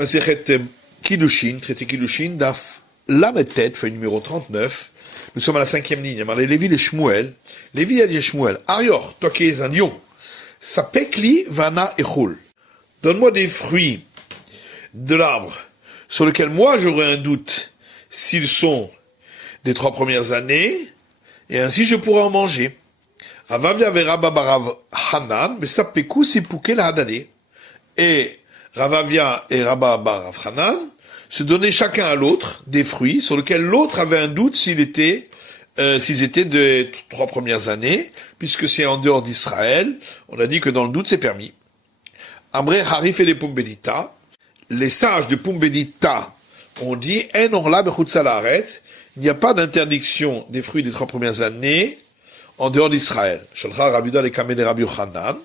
Masechet Kiddushin, traité Kiddushin, Daf Lametet, feuille numéro 39. Nous sommes à la 5e ligne. Les Lévi et Shmuel. Lévi a dit à Shmuel, Arior, toi qui es un lion, Sapekli Vana Echul. Donne-moi des fruits de l'arbre sur lequel moi j'aurai un doute s'ils sont des 3 premières années, et ainsi je pourrai en manger. Ravavia veraba barav Hanan, mais Sapeku Sipuke la Hadane. Et Ravavia et Rabba barav Hanan se donnaient chacun à l'autre des fruits sur lesquels l'autre avait un doute s'ils étaient des 3 premières années, puisque c'est en dehors d'Israël. On a dit que dans le doute c'est permis. Amré Harif et les Pumbedita, les sages de Pumbedita ont dit En orla bechutzalarets, il n'y a pas d'interdiction des fruits des 3 premières années en dehors d'Israël. Shalcha Ravida les Kameh de Rabbi Yochanan.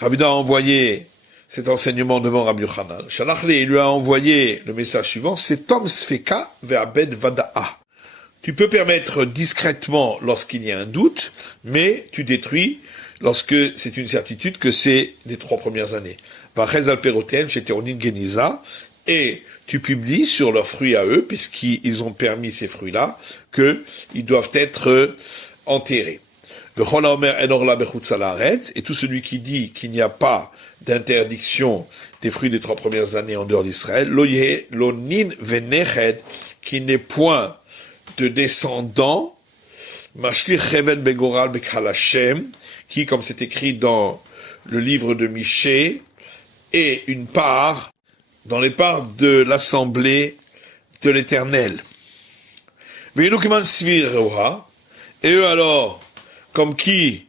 Ravida a envoyé cet enseignement devant Rabbi Yochanan. Shalachle, il lui a envoyé le message suivant, c'est Tom Sfeka ve'abed vada'a. Tu peux permettre discrètement lorsqu'il y a un doute, mais tu détruis lorsque c'est une certitude que c'est des 3 premières années. Vachez al perotem chez Teronin Geniza, et tu publies sur leurs fruits à eux, puisqu'ils ont permis ces fruits-là, qu'ils doivent être enterrés. Et tout celui qui dit qu'il n'y a pas d'interdiction des fruits des 3 premières années en dehors d'Israël, lonin veneched, qui n'est point de descendant, mashlir cheven begoral bekhal Hashem, qui, comme c'est écrit dans le livre de Michée, est une part dans les parts de l'assemblée de l'Éternel. Et eux alors, comme qui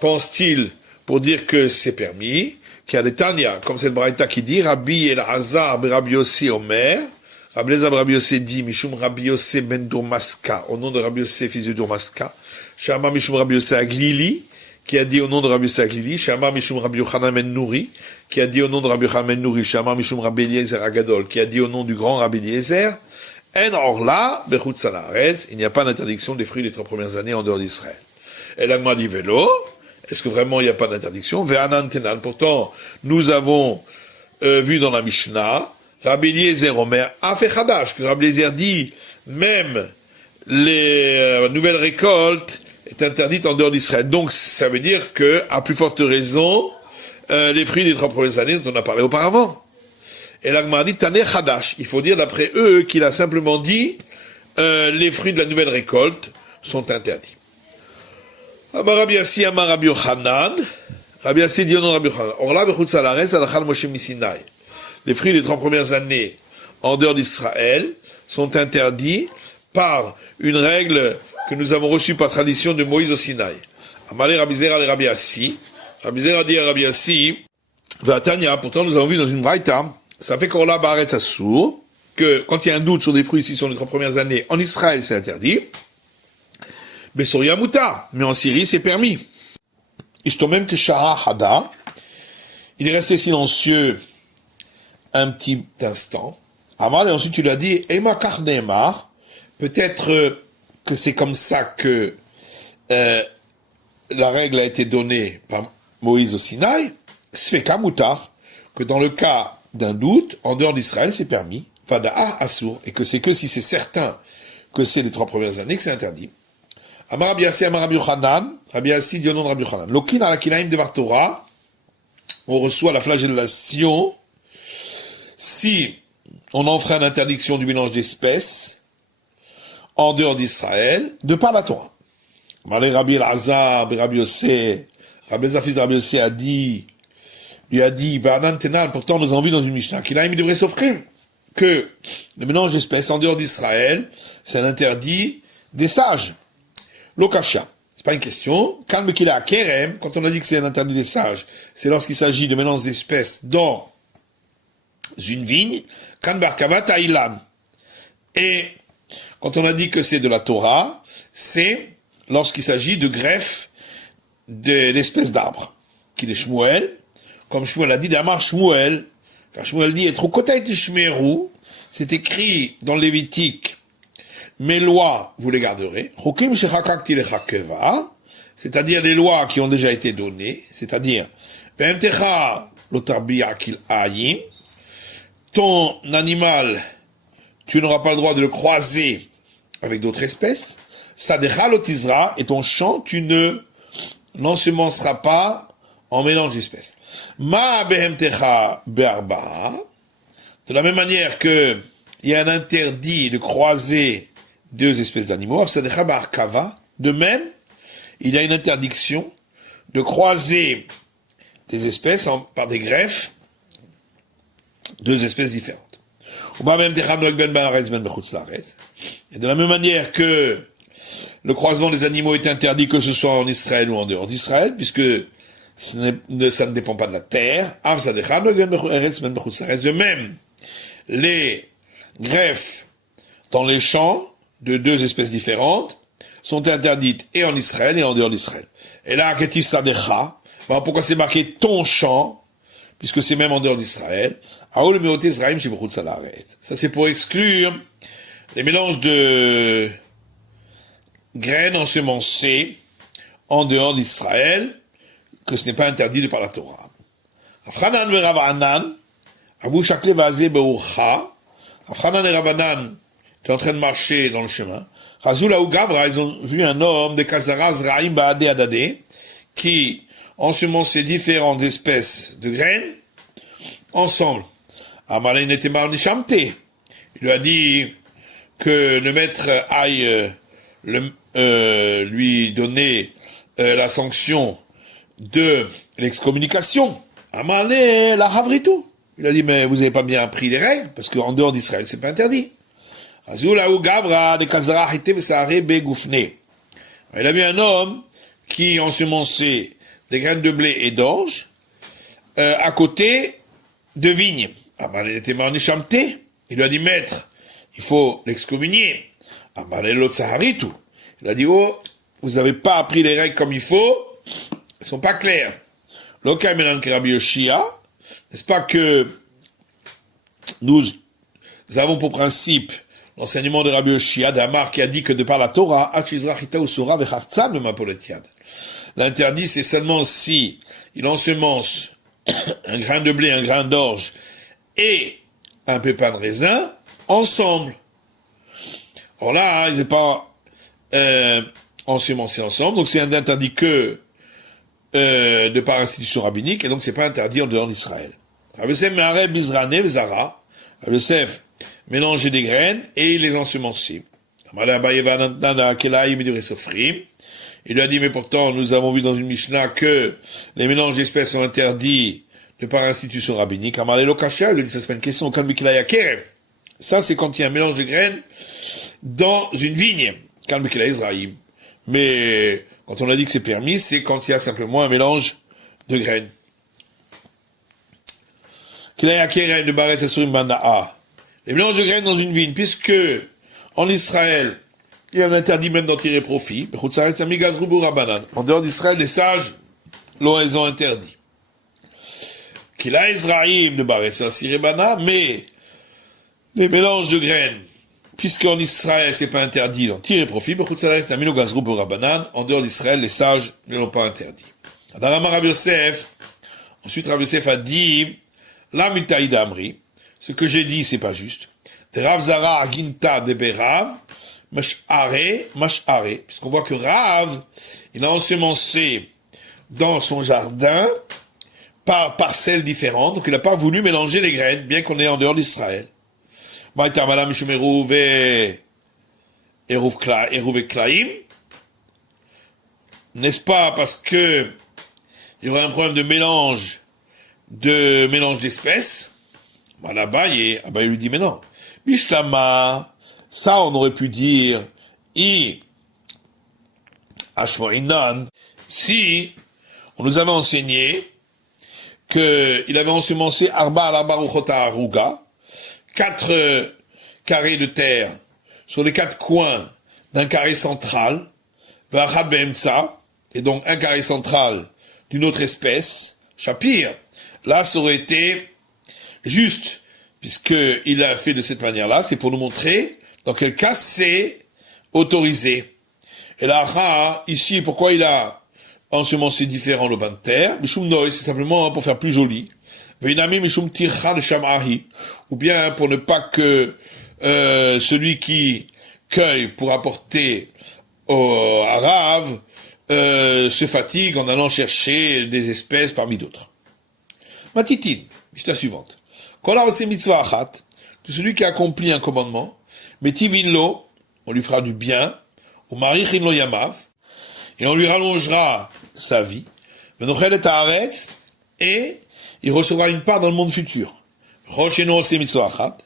pense-t-il pour dire que c'est permis, qu'il y a des Tanya, comme cette braïta qui dit, Rabbi El-Hazar, Rabbi Yossi Omer, Rabbi El-Hazar, Rabbi Yossi dit, Mishum Rabbi Yossi ben Dourmaska, au nom de Rabbi Yossi, fils de Dourmaska, Shama Mishum Rabbi Yossi Aglili, qui a dit au nom de Rabbi Yossi Aglili, Shama Mishum Rabbi Yochanan ben Nouri, qui a dit au nom de Rabbi Yochanan ben Nouri, Shama Mishum Rabbi Eliezer Agadol, qui a dit au nom du grand Rabbi Eliezer, En Orla, Bechut Salares, il n'y a pas d'interdiction des fruits des 3 premières années en dehors d'Israël. Et l'agma dit vélo, est-ce que vraiment il n'y a pas d'interdiction? Ve'anan tenan, pourtant, nous avons vu dans la Mishnah, Rabbi Eliezer Omer Afechadash, que Rabbi Eliezer dit, même les nouvelles récoltes est interdite en dehors d'Israël. Donc, ça veut dire que, à plus forte raison, les fruits des 3 premières années dont on a parlé auparavant. Et l'agma dit Taner Chadash, il faut dire d'après eux qu'il a simplement dit, les fruits de la nouvelle récolte sont interdits. Rabbi Yassi Amar Rabbi Yochanan, Rabbi Yassi dit au nom de Rabbi Yochanan, Orla bechutz haaretz alachal Moshe miSinaï. Les fruits des 3 premières années en dehors d'Israël sont interdits par une règle que nous avons reçue par tradition de Moïse au Sinaï. Amalé Rabbi Zera et Rabbi Yassi. Rabbi Zera dit à Rabbi Yassi, Vatania, pourtant nous avons vu dans une braïta, ça fait qu'Orla ba'aretz assour, que quand il y a un doute sur des fruits ici sur les 3 premières années, en Israël c'est interdit. Bessoria Mouta, mais en Syrie c'est permis. Ishto même que Shara Hada, il est resté silencieux un petit instant. Amal, et ensuite tu lui as dit, Ema Karnemar, peut-être que c'est comme ça que la règle a été donnée par Moïse au Sinaï, Sfeka Moutar, que dans le cas d'un doute, en dehors d'Israël c'est permis, Fada'a Assour, et que c'est que si c'est certain que c'est les 3 premières années que c'est interdit. Amar Rabbi Yassi, Amar Rabbi Yochanan, Rabbi Yassi dit au nom de Rabbi Yochanan, Lokin ala kilaim devar Torah, on reçoit la flagellation si on enfreint l'interdiction du mélange d'espèces en dehors d'Israël, de par la Torah. Malé Rabbi El-Hazar, Rabbi Yossi, Rabbi El-Hazar, fils de Rabbi Yossi, lui a dit, Ba'anan Tenan, pourtant nous avons vu dans une Mishnah, kilaim devrait s'offrir que le mélange d'espèces en dehors d'Israël, c'est un interdit des sages. Lokasha, c'est pas une question. Calme qu'il a à Kerem, quand on a dit que c'est un interdit des sages, c'est lorsqu'il s'agit de mélange d'espèces dans une vigne. Kan Barkava Taïlan. Et quand on a dit que c'est de la Torah, c'est lorsqu'il s'agit de greffe d'espèces d'arbres. Qu'il est Shmuel, comme Shmuel a dit, d'Amar Shmuel. Enfin, Shmuel dit, être au côté de Shmeru, c'est écrit dans le Lévitique, mes lois, vous les garderez. C'est-à-dire les lois qui ont déjà été données, c'est-à-dire ton animal, tu n'auras pas le droit de le croiser avec d'autres espèces. Sadecha lotizra, et ton champ, tu ne l'ensemenceras pas en mélange d'espèces. Ma behemtecha be'arba'a, de la même manière que il y a un interdit de croiser deux espèces d'animaux, sadecha be'arkava, de même, il y a une interdiction de croiser des espèces par des greffes, deux espèces différentes. Et de la même manière que le croisement des animaux est interdit que ce soit en Israël ou en dehors d'Israël, puisque ça ne dépend pas de la terre. De même, les greffes dans les champs de deux espèces différentes sont interdites et en Israël et en dehors d'Israël. Et là, Ketif Sadecha, pourquoi c'est marqué ton champ, puisque c'est même en dehors d'Israël. Ça c'est pour exclure les mélanges de graines ensemencées en dehors d'Israël, que ce n'est pas interdit de par la Torah. Afchanan et Ravanan, Avu Shakle Vazé Beurcha, Afchanan et Ravanan, qui est en train de marcher dans le chemin, Razula ou Gavra, ils ont vu un homme de Kazaraz Raim Baade Adade, qui ensemençait différentes espèces de graines ensemble. Amalé n'était mal nishamte. Il lui a dit que le maître aille lui donner la sanction de l'excommunication. Amalé la havritou. Il a dit, mais vous n'avez pas bien appris les règles, parce qu'en dehors d'Israël, c'est pas interdit. Azula ou Gavra de Kazara Hite Vesare Begoufne. Il a vu un homme qui ensemençait des graines de blé et d'orge à côté de vignes. Il était marnichamte. Il lui a dit, maître, il faut l'excommunier. Il a dit, oh, vous n'avez pas appris les règles comme il faut, elles sont pas claires. N'est-ce pas que nous avons pour principe l'enseignement de Rabbi Yoshia, d'Amar, qui a dit que de par la Torah, l'interdit, c'est seulement si il ensemence un grain de blé, un grain d'orge et un pépin de raisin ensemble. Alors là, ils n'est pas ensemencés ensemble, donc c'est un interdit que de par institution rabbinique, et donc c'est pas interdit en dehors d'Israël. Rabbi Yosef me'areh bizrane v'zara. Rabbi Yosef mélangeait des graines et il les ensemençait. Il lui a dit, mais pourtant, nous avons vu dans une Mishnah que les mélanges d'espèces sont interdits de par institution rabbinique. Il lui a dit, ça c'est pas une question, ça c'est quand il y a un mélange de graines dans une vigne. Mais quand on a dit que c'est permis, c'est quand il y a simplement un mélange de graines. Les mélanges de graines dans une vigne, puisque en Israël, il y a un interdit même d'en tirer profit. En dehors d'Israël, les sages ils ont interdit. Mais les mélanges de graines, puisqu'en Israël, c'est pas interdit d'en tirer profit, en dehors d'Israël, les sages ne l'ont pas interdit. Ensuite, Rabbi Yosef a dit, la mitaïda amri, ce que j'ai dit, c'est pas juste. De Rav Zara Ginta de Berav, Mash'are, puisqu'on voit que Rav, il a ensemencé dans son jardin par parcelles différentes, donc il n'a pas voulu mélanger les graines, bien qu'on est en dehors d'Israël. N'est-ce pas parce que il y aurait un problème de mélange d'espèces? Là-bas, il lui dit, mais non. Bishtama, ça on aurait pu dire, si on nous avait enseigné qu'il avait ensemencé Arba al-Arba Ruchota Aruga, 4 carrés de terre sur les 4 coins d'un carré central, et donc un carré central d'une autre espèce, Shapir. Là, ça aurait été juste, puisqu'il a fait de cette manière-là, c'est pour nous montrer dans quel cas c'est autorisé. Et là, ici, pourquoi il a ensemencé différents lobans de terre? C'est simplement pour faire plus joli. Veinami mishum tircha de shamahi, ou bien pour ne pas que celui qui cueille pour apporter au Rav se fatigue en allant chercher des espèces parmi d'autres. Matitin, Mishnah suivante. Kola ose mitzvah achat, de celui qui accomplit un commandement, metivin lo, on lui fera du bien, ou marichin lo yamav, et on lui rallongera sa vie, venochel et haaretz, et il recevra une part dans le monde futur. Rosheno ose mitzvah achat,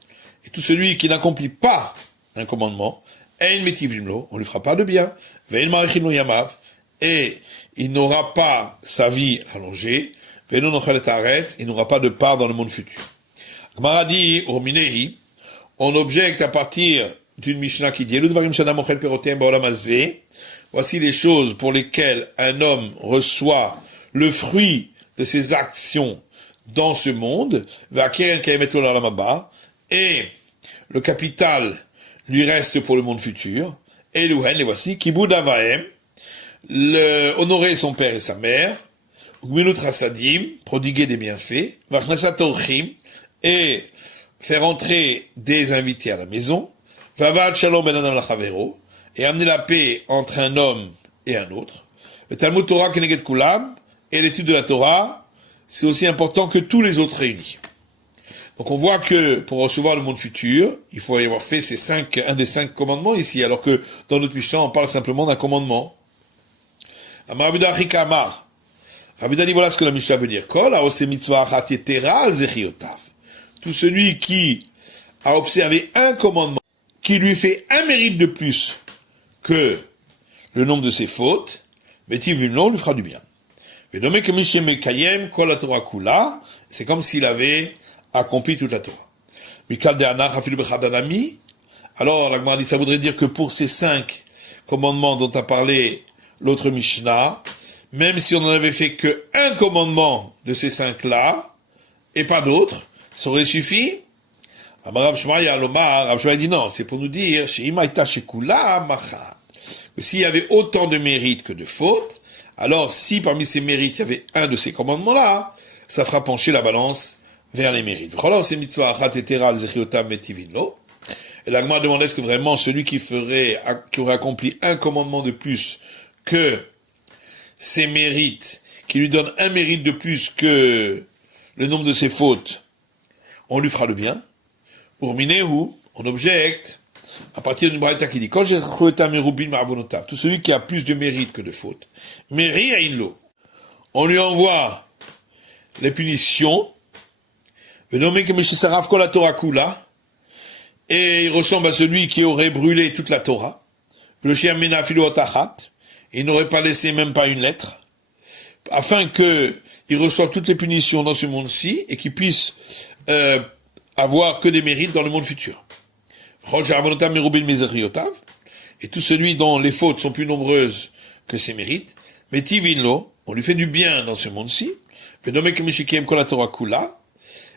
et tout celui qui n'accomplit pas un commandement, ein metivin lo, on lui fera pas de bien, vein marichin lo yamav, et il n'aura pas sa vie allongée, il n'aura pas de part dans le monde futur. Gemara dit, on objecte à partir d'une Mishnah qui dit, voici les choses pour lesquelles un homme reçoit le fruit de ses actions dans ce monde, et le capital lui reste pour le monde futur, et les voici, Kibud Avahem, honorer son père et sa mère, Gmilut Rasadim, prodiguer des bienfaits, Vachnasat Orchim, et faire entrer des invités à la maison, Vavad Shalom Ben Adam Lachavero, et amener la paix entre un homme et un autre. Le Talmud Torah Keneged Kulam, et l'étude de la Torah, c'est aussi important que tous les autres réunis. Donc on voit que pour recevoir le monde futur, il faut y avoir fait un des 5 commandements ici, alors que dans notre Mishnah, on parle simplement d'un commandement. Amar Rabbi Achika Amar. Rabbi dit voilà ce que la Mishnah veut dire. Kol haose mitzvah achat yetera zechiotav. Tout celui qui a observé un commandement qui lui fait un mérite de plus que le nombre de ses fautes, metivimlo lui fera du bien. Vedome que mishem mekayem kol la Torah kula, c'est comme s'il avait accompli toute la Torah. Mikal de'anach afilu bechadanami. Alors la Gemara dit ça voudrait dire que pour ces 5 commandements dont a parlé l'autre Mishnah, même si on n'en avait fait que un commandement de ces 5-là, et pas d'autres, ça aurait suffi. Rav Shmaya dit non, c'est pour nous dire, que s'il y avait autant de mérites que de fautes, alors si parmi ces mérites il y avait un de ces commandements-là, ça fera pencher la balance vers les mérites. Et la Gemara demandait est-ce que vraiment celui qui aurait accompli un commandement de plus que ses mérites, qui lui donne un mérite de plus que le nombre de ses fautes, on lui fera le bien. Pour Minehu, on objecte à partir d'une braïta qui dit tout celui qui a plus de mérite que de fautes, on lui envoie les punitions, et il ressemble à celui qui aurait brûlé toute la Torah, il n'aurait pas laissé même pas une lettre, afin qu'il reçoive toutes les punitions dans ce monde-ci et qu'il puisse avoir que des mérites dans le monde futur. Et tout celui dont les fautes sont plus nombreuses que ses mérites, mais tivinlo, on lui fait du bien dans ce monde-ci,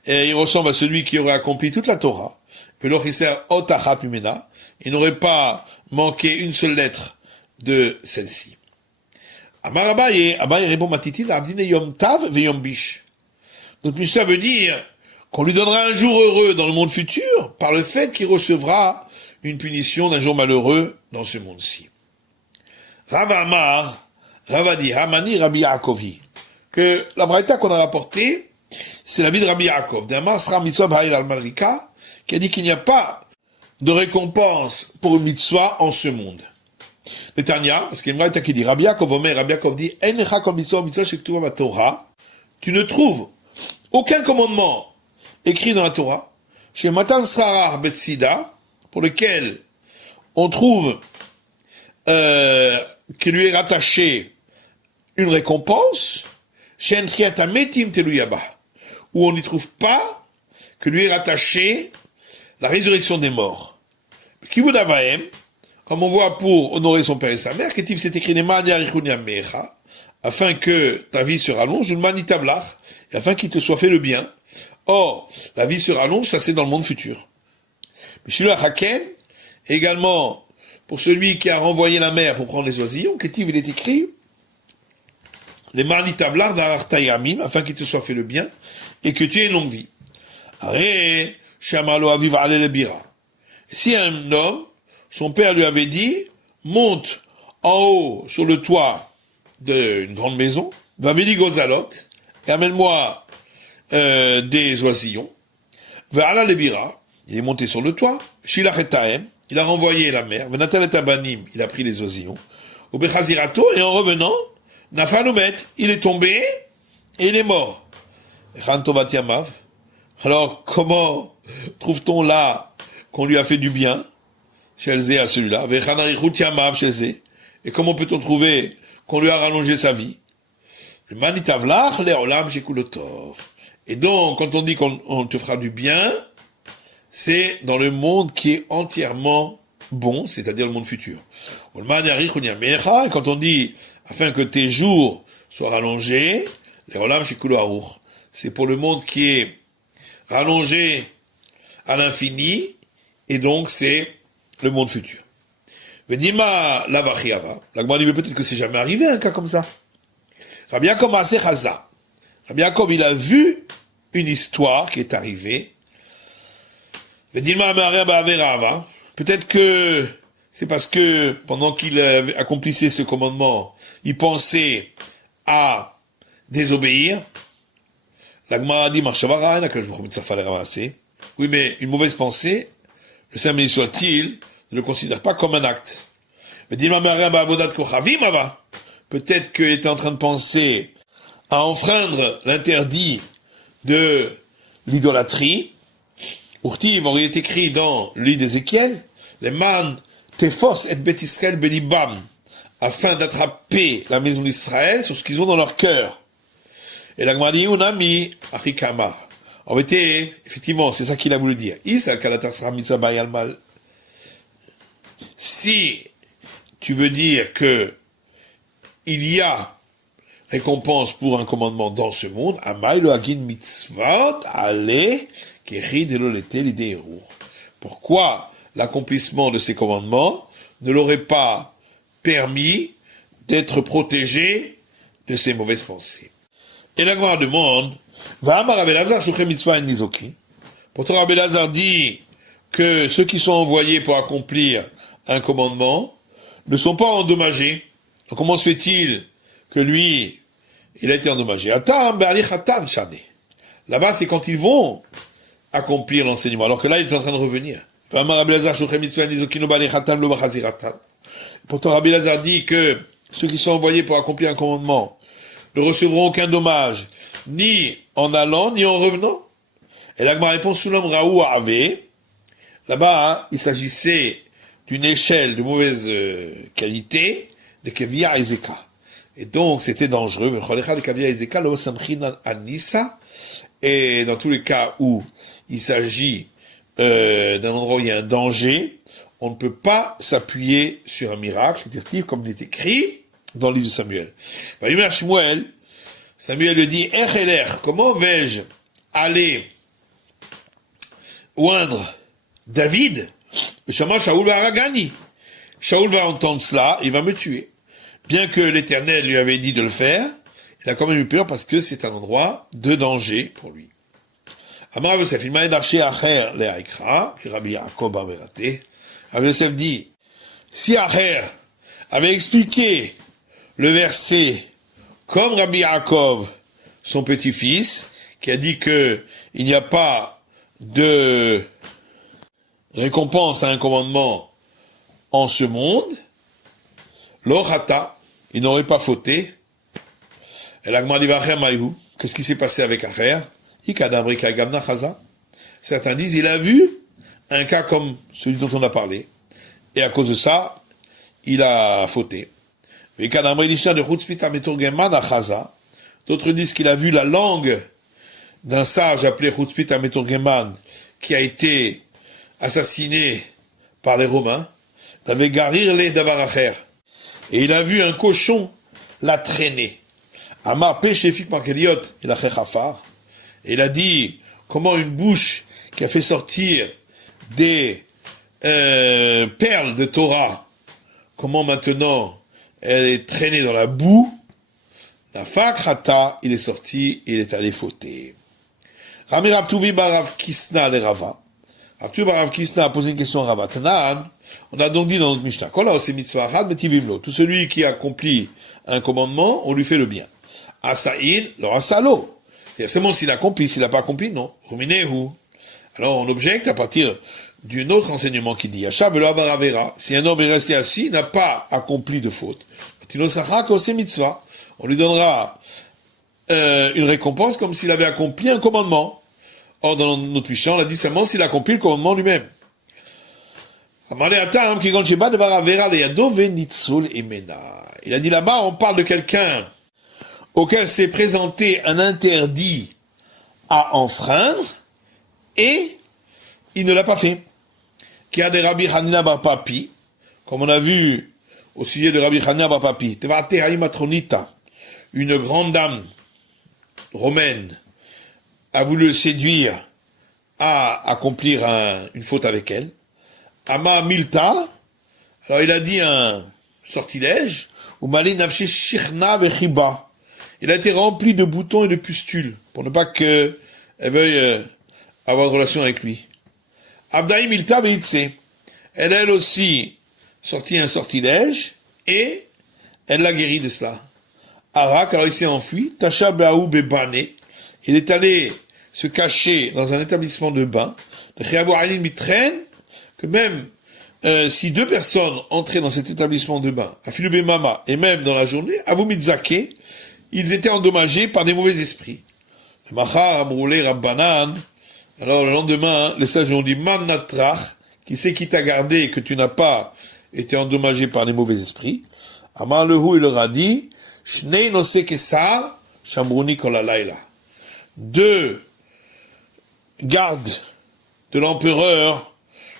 et il ressemble à celui qui aurait accompli toute la Torah, il n'aurait pas manqué une seule lettre de celle-ci. Amar Abaye répond Matitin, Abdine Yom Tav ve Yom Bish. Donc, ça veut dire qu'on lui donnera un jour heureux dans le monde futur par le fait qu'il recevra une punition d'un jour malheureux dans ce monde-ci. Rav Amar, Rav dit, Hamani Rabbi Yaakovi, que la braïta qu'on a rapportée, c'est la vie de Rabbi Yaakov, d'Amar Sra Mitzvah B'Hayil al-Malrika, qui a dit qu'il n'y a pas de récompense pour une mitzvah en ce monde. Le Tanya, parce qu'il y a une braïta qui dit, Rabbi Yaakov dit, En lecha kol mitzvah mitzvah shektuva b'Torah, tu ne trouves aucun commandement écrit dans la Torah, chez Matan Srarar Betsida, pour lequel on trouve qu'il lui est rattaché une récompense, chez Entriata Metim Teluyaba, où on n'y trouve pas que lui est rattaché la résurrection des morts. Kibud Avahem, comme on voit pour honorer son père et sa mère, qu'est-il c'est écrit afin que ta vie se rallonge, et afin qu'il te soit fait le bien. Or, la vie se rallonge, ça c'est dans le monde futur. Mishilo Haken, également, pour celui qui a renvoyé la mer pour prendre les oisillons, qu'est-il il est écrit les marli tablar d'arartayamin, afin qu'il te soit fait le bien, et que tu aies une longue vie. Arrête, Shamalo Aviv Ale Bira. Si un homme, son père lui avait dit, monte en haut sur le toit d'une grande maison, va veli gozalot, et amène-moi des oisillons. Va ala le bira, il est monté sur le toit, shilach etahem, il a renvoyé la mère, venatal et abanim, il a pris les oisillons, au bechazirato, et en revenant, nafanumet, il est tombé, et il est mort. Alors, comment trouve-t-on là qu'on lui a fait du bien, chez à celui-là, et comment peut-on trouver qu'on lui a rallongé sa vie? Et donc, quand on dit qu'on te fera du bien, c'est dans le monde qui est entièrement bon, c'est-à-dire le monde futur. Et quand on dit, afin que tes jours soient rallongés, c'est pour le monde qui est rallongé à l'infini, et donc c'est le monde futur. Vedima lavachiava. La Gemara dit, mais peut-être que c'est jamais arrivé un cas comme ça. Rabbi Yaakov Maaseh Chaza. Rabbi Yaakov, il a vu une histoire qui est arrivée. Vedima Amarea Ba'averava. Peut-être que c'est parce que pendant qu'il accomplissait ce commandement, il pensait à désobéir. La Gemara dit, Marchavara, oui, mais une mauvaise pensée, le Saint béni soit-il, ne le considère pas comme un acte. Peut-être qu'il était en train de penser à enfreindre l'interdit de l'idolâtrie. Urtiv, il est écrit dans le livre d'Ézéchiel, les man tefos et bet Israël benibam, afin d'attraper la maison d'Israël sur ce qu'ils ont dans leur cœur. Et la Gemara dit, Unami, Achikama. En vérité, effectivement, c'est ça qu'il a voulu dire. Si tu veux dire que il y a récompense pour un commandement dans ce monde, pourquoi l'accomplissement de ces commandements ne l'aurait pas permis d'être protégé de ces mauvaises pensées? Et la Gemara demande, pourtant Rabbi Elazar dit que ceux qui sont envoyés pour accomplir un commandement ne sont pas endommagés. Donc comment se fait-il que lui, il a été endommagé? Là-bas, c'est quand ils vont accomplir l'enseignement, alors que là, il est en train de revenir. Pourtant Rabbi Elazar dit que ceux qui sont envoyés pour accomplir un commandement ne recevront aucun dommage, ni en allant, ni en revenant. Et la Gemara répond, Sulam Raou Ave. Là-bas, il s'agissait d'une échelle de mauvaise qualité, de Kevia Ezeka. Et donc, c'était dangereux. Et dans tous les cas où il s'agit d'un endroit où il y a un danger, on ne peut pas s'appuyer sur un miracle, comme il est écrit dans le livre de Samuel. Samuel lui dit, comment vais-je aller oindre David? Shaul va entendre cela, il va me tuer. Bien que l'Éternel lui avait dit de le faire, il a quand même eu peur parce que c'est un endroit de danger pour lui. Amar Yosef, il m'a acheté Acher le Haïkra, Rabbi Yaakov Barberate. Rabbi Yosef dit, si Acher avait expliqué le verset comme Rabbi Yaakov, son petit-fils, qui a dit que il n'y a pas de récompense à un commandement en ce monde, l'orata, il n'aurait pas fauté. Et la Gemara dit, qu'est-ce qui s'est passé avec Acher? Certains disent, il a vu un cas comme celui dont on a parlé, et à cause de ça, il a fauté. D'autres disent qu'il a vu la langue d'un sage appelé Chutzpit HaMeturgeman, qui a été assassiné par les Romains, et il a vu un cochon la traîner. Et il a dit comment une bouche qui a fait sortir des perles de Torah, comment maintenant elle est traînée dans la boue. La fakrata, il est sorti, il est allé fauter. Rami Rav Barav Kisna le Rava. Rav Tuvi Barav Kisna a posé une question à Rava. Tanan, on a donc dit dans notre Mishnah, tout celui qui accomplit un commandement, on lui fait le bien. Asaïn, le asalo. C'est seulement s'il accomplit, s'il n'a pas accompli, non. Ruminehu. Alors on objecte à partir d'un autre enseignement qui dit, Acha velo avaravera. Si un homme est resté assis, il n'a pas accompli de faute. On lui donnera une récompense comme s'il avait accompli un commandement. Or, dans notre Mishnah, on a dit seulement s'il accomplit le commandement lui-même. Il a dit là-bas, on parle de quelqu'un auquel s'est présenté un interdit à enfreindre et il ne l'a pas fait. Qui a des Rabbi Hanina bar Papi, comme on a vu au sujet de Rabbi Hanina bar Papi, une grande dame romaine a voulu le séduire à accomplir une faute avec elle. Ama Milta, alors il a dit un sortilège, ou Mali Nafshi Shirna Vechiba. Il a été rempli de boutons et de pustules, pour ne pas qu'elle veuille avoir de relation avec lui. Abdaï Milta Veitse. Elle a elle aussi sorti un sortilège, et elle l'a guéri de cela. Arak, alors il s'est enfui, Tacha Beaou Bebane, il est allé se cacher dans un établissement de bain, que même si deux personnes entraient dans cet établissement de bain, à Philubé Mama, et même dans la journée, à Voumitzake, ils étaient endommagés par des mauvais esprits. Alors le lendemain, les sages ont dit, Mamnatrach, qui c'est qui t'a gardé et que tu n'as pas été endommagé par les mauvais esprits. Amar Lehu, il leur a dit, Shnei no sekesar, Shambruni kolalayla. Deux gardes de l'empereur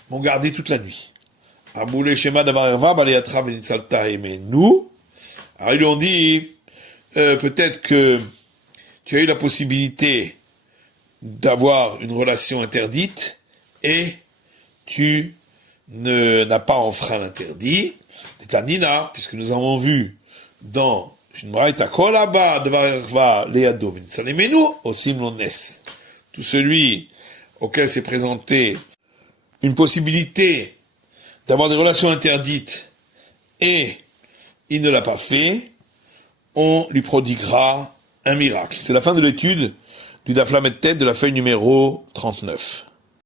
m'ont gardé toute la nuit. Aboulé Shema Davarva, Baleatra Venitzalta et nous. Alors ils lui ont dit, peut-être que tu as eu la possibilité d'avoir une relation interdite et tu n'as pas enfreint l'interdit. C'est un Nina, puisque nous avons vu dans une braïta kolaba Davarva Leado Venitzalemenu osim lones. Tout celui auquel s'est présenté une possibilité d'avoir des relations interdites et il ne l'a pas fait, on lui prodiguera un miracle. C'est la fin de l'étude du Daf Lamed Tet de la feuille numéro 39.